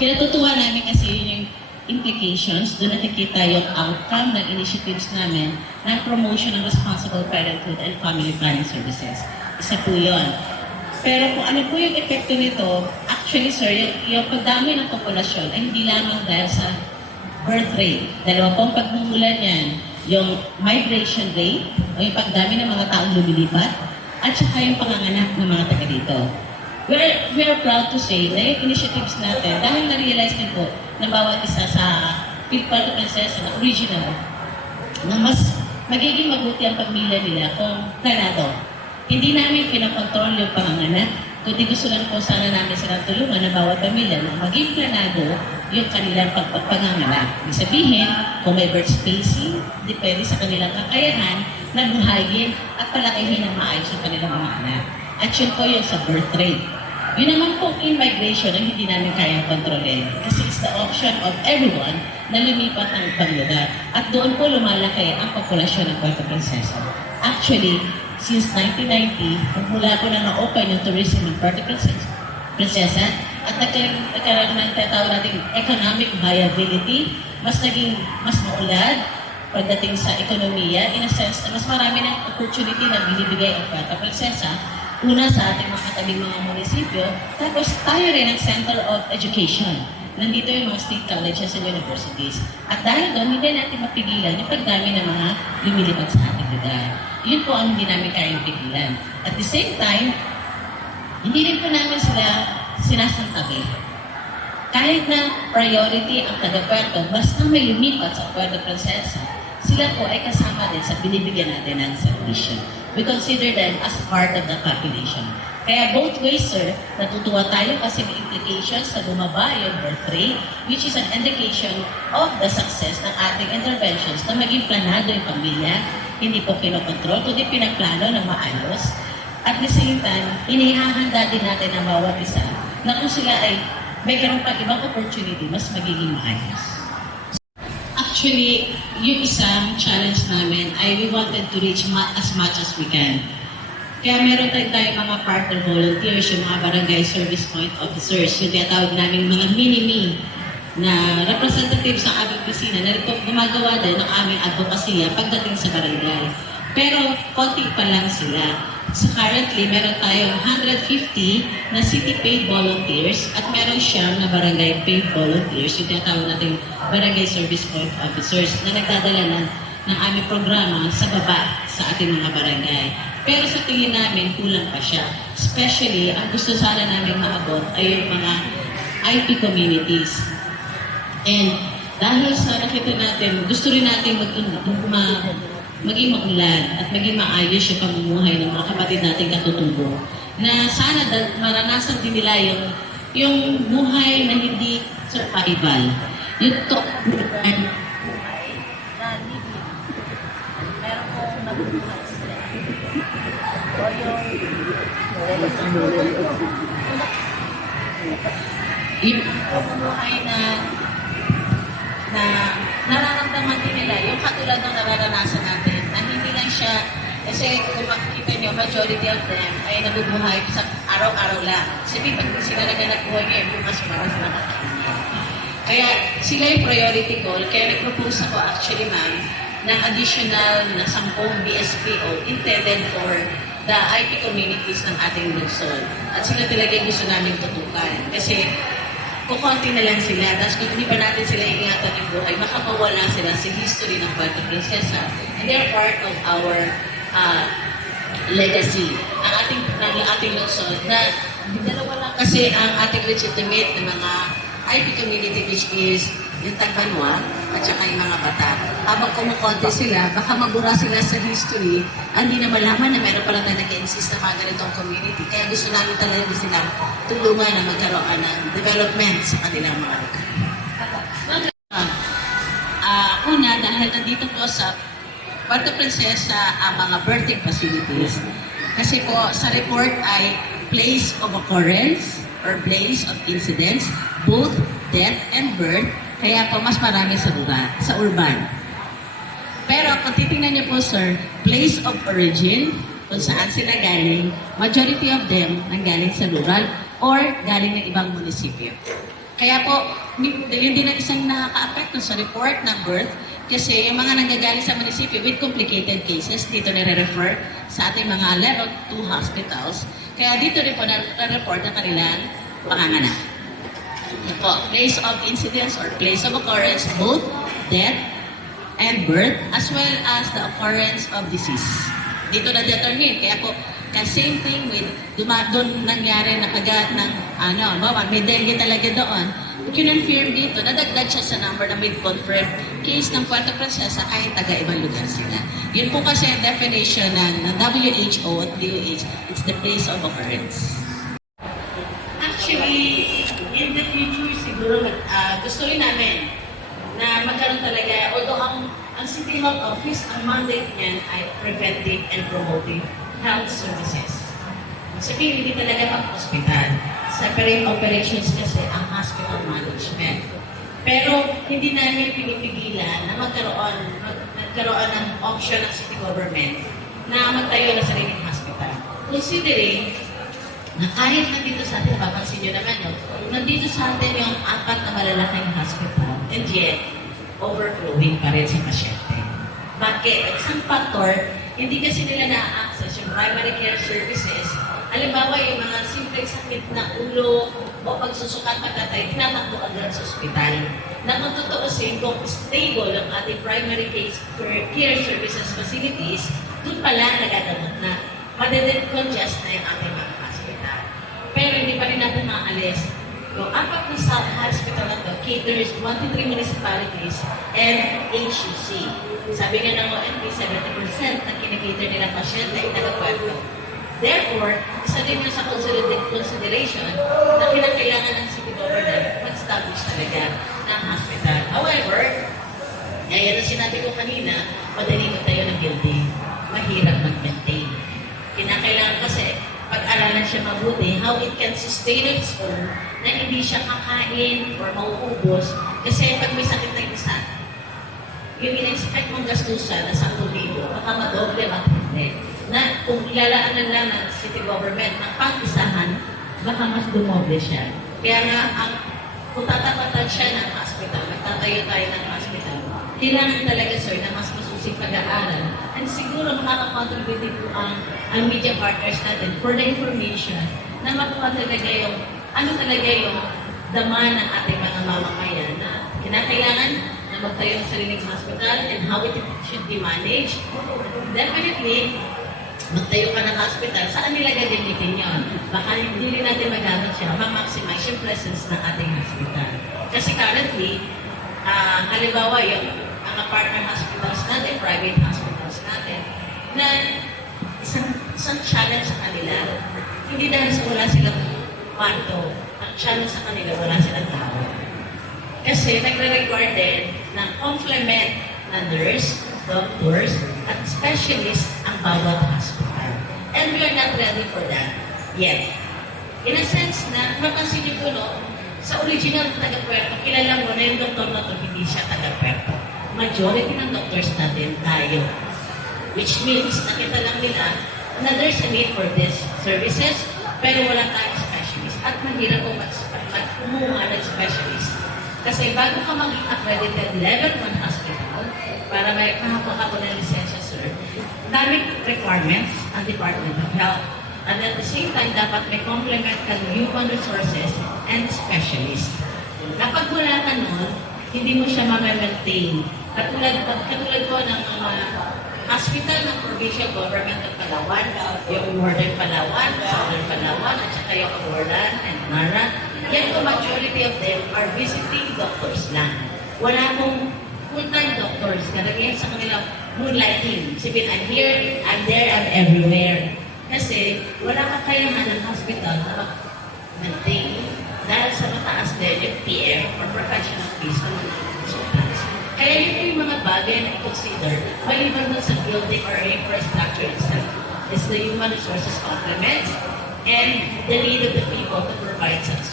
kinatutuwa namin kasi yun yung implications, doon nakikita yung outcome ng initiatives namin ng promotion ng responsible parenthood and family planning services. Isa po yun. Pero kung ano po yung epekto nito, actually sir, yung pagdami ng populasyon ay hindi lamang dahil sa birth rate. Dalawa pong pagmumulan yan, yung migration rate, o yung pagdami ng mga taong lumilipat, at saka yung panganganak ng mga taga dito. We are proud to say na yung initiatives natin, dahil na-realize din po na bawat isa sa People to Princess na original, na mas magiging mabuti ang pamilya nila kung planado. Hindi namin pinakontrol yung panganganak, kundi gusto lang po sana namin silang tulungan na bawat pamilya na maging planado yung kanilang pagpanganganak. Ibig sabihin, kung may birth spacing, depende sa kanilang kakayahan na buhayin at palakihin ng maayos yung kanilang mga anak. At yun po yung sa birth rate. Yun naman po in migration ang hindi namin kayang kontrolin. Kasi it's the option of everyone na lumipat ng ibang lugar. At doon po lumalaki ang populasyon ng Puerto Princesa. Actually, since 1990, mula po na na-open yung tourism ng Puerto Princesa, at nagkaroon ng tatawag natin economic viability, mas maulad pagdating sa ekonomiya, in a sense na mas marami ng opportunity na binibigay ang Puerto Princesa. Una sa ating mga katabing mga munisipyo, tapos tayo rin ang Center of Education. Nandito yung mga state colleges and universities. At dahil doon, hindi natin mapigilan yung pagdami ng mga lumilipad sa ating lugar. Yun po ang hindi namin kayang pigilan. At the same time, hindi rin po namin sila sinasantabi. Kahit na priority ang taga-Puerto, basta may lumipat sa Puerto Princesa, sila po ay kasama din sa binibigyan natin ng servisyo. We consider them as part of the population. Kaya both ways, sir, natutuwa tayo kasi may implications na bumaba yung birth rate, which is an indication of the success ng ating interventions na maging planado yung pamilya, hindi po kinokontrol, kundi pinagplano ng maayos. At the same time, inihahanda din natin ang bawat isa na kung sila ay mayroon pang ibang opportunity, mas magiging maayos. Actually, yung isang challenge namin ay we wanted to reach as much as we can. Kaya meron tayong mga partner volunteers, yung mga barangay service point officers, yung tinatawag namin mga mini-me na representatives ng aming kusina na gumagawa din ng aming advokasya pagdating sa barangay. Pero konti pa lang sila. So currently, meron tayong 150 na city-paid volunteers at meron siyang na barangay-paid volunteers, yung tinatawag natin barangay service point officers na nagdadala ng aming programa sa baba sa ating mga barangay. Pero sa tingin namin, kulang pa siya. Especially, ang gusto sana namin maabot ay yung mga IP communities. And dahil sa nakita natin, gusto rin natin maging maunlad at maging maayos yung pamumuhay ng mga kapatid nating katutubo. Na sana maranasan din nila yung buhay na hindi survival. Yung buhay na libre. Meron pong nabubuhay sila. O yung pamumuhay na nararamdaman din nila, yung katulad ng nararanasan natin, na hindi lang siya, kasi kung makikita nyo, majority of them ay nabubuhay sa araw-araw lang. Sabi, pag sila naganap buhay ngayon, bukas meron sila nakakainin. Kaya sila yung priority call, kaya nag-propose ako actually ma'am, ng additional na 10 BSPO intended for the IP communities ng ating lungsod. At sila talaga yung gusto namin tutukan. Kasi kukunti na lang sila, tapos kung hindi pa natin sila ingatan ng buhay, makapawala sila sa history ng Puerto Princesa. And they are part of our legacy. Ang ating lungsod na dalawa lang kasi ang ating legitimate na mga IP community, which is yung Tagbanwa at saka yung mga bata. Habang kumukonti sila, baka mabura sila sa history, hindi na malaman na meron pala na nag-insist na mga ganitong community. Kaya gusto namin talaga sila tulungan na magkaroon ng development sa kanilang mga lugar. Una, dahil nandito po sa Puerto Princesa ang mga birthing facilities. Kasi po sa report ay place of occurrence or place of incidents, both death and birth, kaya po mas marami sa urban. Pero kung titingnan niyo po sir, place of origin, kung saan sila galing, majority of them nanggaling sa rural or galing ng ibang munisipyo. Kaya po, yun din ang isang nakaka-apekto sa report ng birth kasi yung mga nanggagaling sa munisipyo with complicated cases, dito nire-refer sa ating mga level 2 hospitals. Kaya dito rin po na-report ang kanilang panganganak. Ito po, place of incidence or place of occurrence, both death and birth, as well as the occurrence of disease. Dito na-determine. Kaya po, same thing with doon nangyari na kagat ng may dengue talaga doon. Kinonfirm dito, nadagdag siya sa number na may confirmed case ng Puerto Princesa kahit taga-ibang lugar sila. Yun po kasi ang definition ng WHO at DOH, it's the place of occurrence. Actually, in the future siguro gusto rin namin na magkaroon talaga, although ang City Health Office, ang mandate niyan ay preventive and promotive health services. Sabihin, hindi talaga mag-hospital. Separate operations kasi ang hospital management. Pero hindi namin pinipigilan na magkaroon ng option ng city government na magtayo ng sariling hospital. Considering na kahit nandito sa atin, papansin nyo naman, nandito sa atin yung 4 na malalaking hospital, and yet, overflowing pa rin sa pasyente. Bakit? Isang factor, hindi kasi nila na-access yung primary care services. Halimbawa, yung mga simpleng sakit na ulo o pagsusukat pagkatay, tinatakbo agad sa ospital. Na kung tutuusin, kung stable ang ating primary care services facilities, doon pala nagagamot na madedecongest na yung ating mga hospital. Pero hindi pa rin natin maalis. Yung 4 na South Hospital na to caters 23 municipalities and HUC. Sabi nga ng OMP, 70% na kinikater nilang pasyente ay taga-Puerto. Therefore, isa din yun sa consideration na kinakailangan ng city government mag-establish talaga ng hospital. However, gaya na sinabi ko kanina, madali ko tayo ng building. Mahirap mag-maintain. Kinakailangan kasi pag-aralan siya mabuti how it can sustain its own na hindi siya kakain or mauubos kasi pag may sakit na isa, yung in-expect mong gastusan na 10,000, baka madoble mag-hindi. Na kung ilalaanan lang ng city government ng pag-isahan, baka mas dumoble siya. Kaya nga, kung tatapatan siya ng hospital, magtatayo tayo ng hospital, kailangan talaga, sir, na mas masusing pag-aaral. And siguro makakakontribute po ang media partners natin for the information na makuha talaga yung, talaga yung dama ng ating mga mamamayan na kinakailangan na magtayo ng sariling hospital and how it should be managed. Definitely, magtayo ka ng hospital, saan nila gagamitin yun? Baka hindi rin natin magamit siya, ma-maximize yung presence ng ating hospital. Kasi currently, halimbawa yung mga partner hospitals natin, private hospitals natin, na isang challenge sa kanila, hindi dahil sa wala silang kwarto, ang challenge sa kanila, wala silang tao. Kasi nagre-require din ng complement na nurse, doctors, at specialists ang bawat hospital. And we are not ready for that yet. In a sense na, mapansin niyo po, sa original taga-Puerto, kilala mo na yung doktor na to, hindi siya taga-Puerto. Majority ng doctors natin tayo. Which means, nakita lang nila na there's a need for these services, pero wala tayong specialist. At mahirap po kumuha ng specialist. Kasi bago ka maging accredited level 1 hospital, para may kahapak ako ng lisensya, sir, daming requirements ang Department of Health. And at the same time, dapat may complement ka ng human resources and specialist. Kapag wala ka nun, hindi mo siya ma-maintain. Katulad po ng hospital ng provincial government ng Palawan, yung Northern Palawan, Southern Palawan, at saka yung Aborlan and Nara, yan po, majority of them are visiting doctors lang. Wala pong full-time doctors. Karamihan sa kanila, moonlighting. Sabihin, I'm here, I'm there, I'm everywhere. Kasi wala kakayahan ng hospital na mag-maintain dahil sa mataas din yung PM or professional fees ng mga consultants. Kaya yun po yung mga bagay na i-consider maliban sa building or infrastructure itself. It's the human resources complement and the need of the people to provide such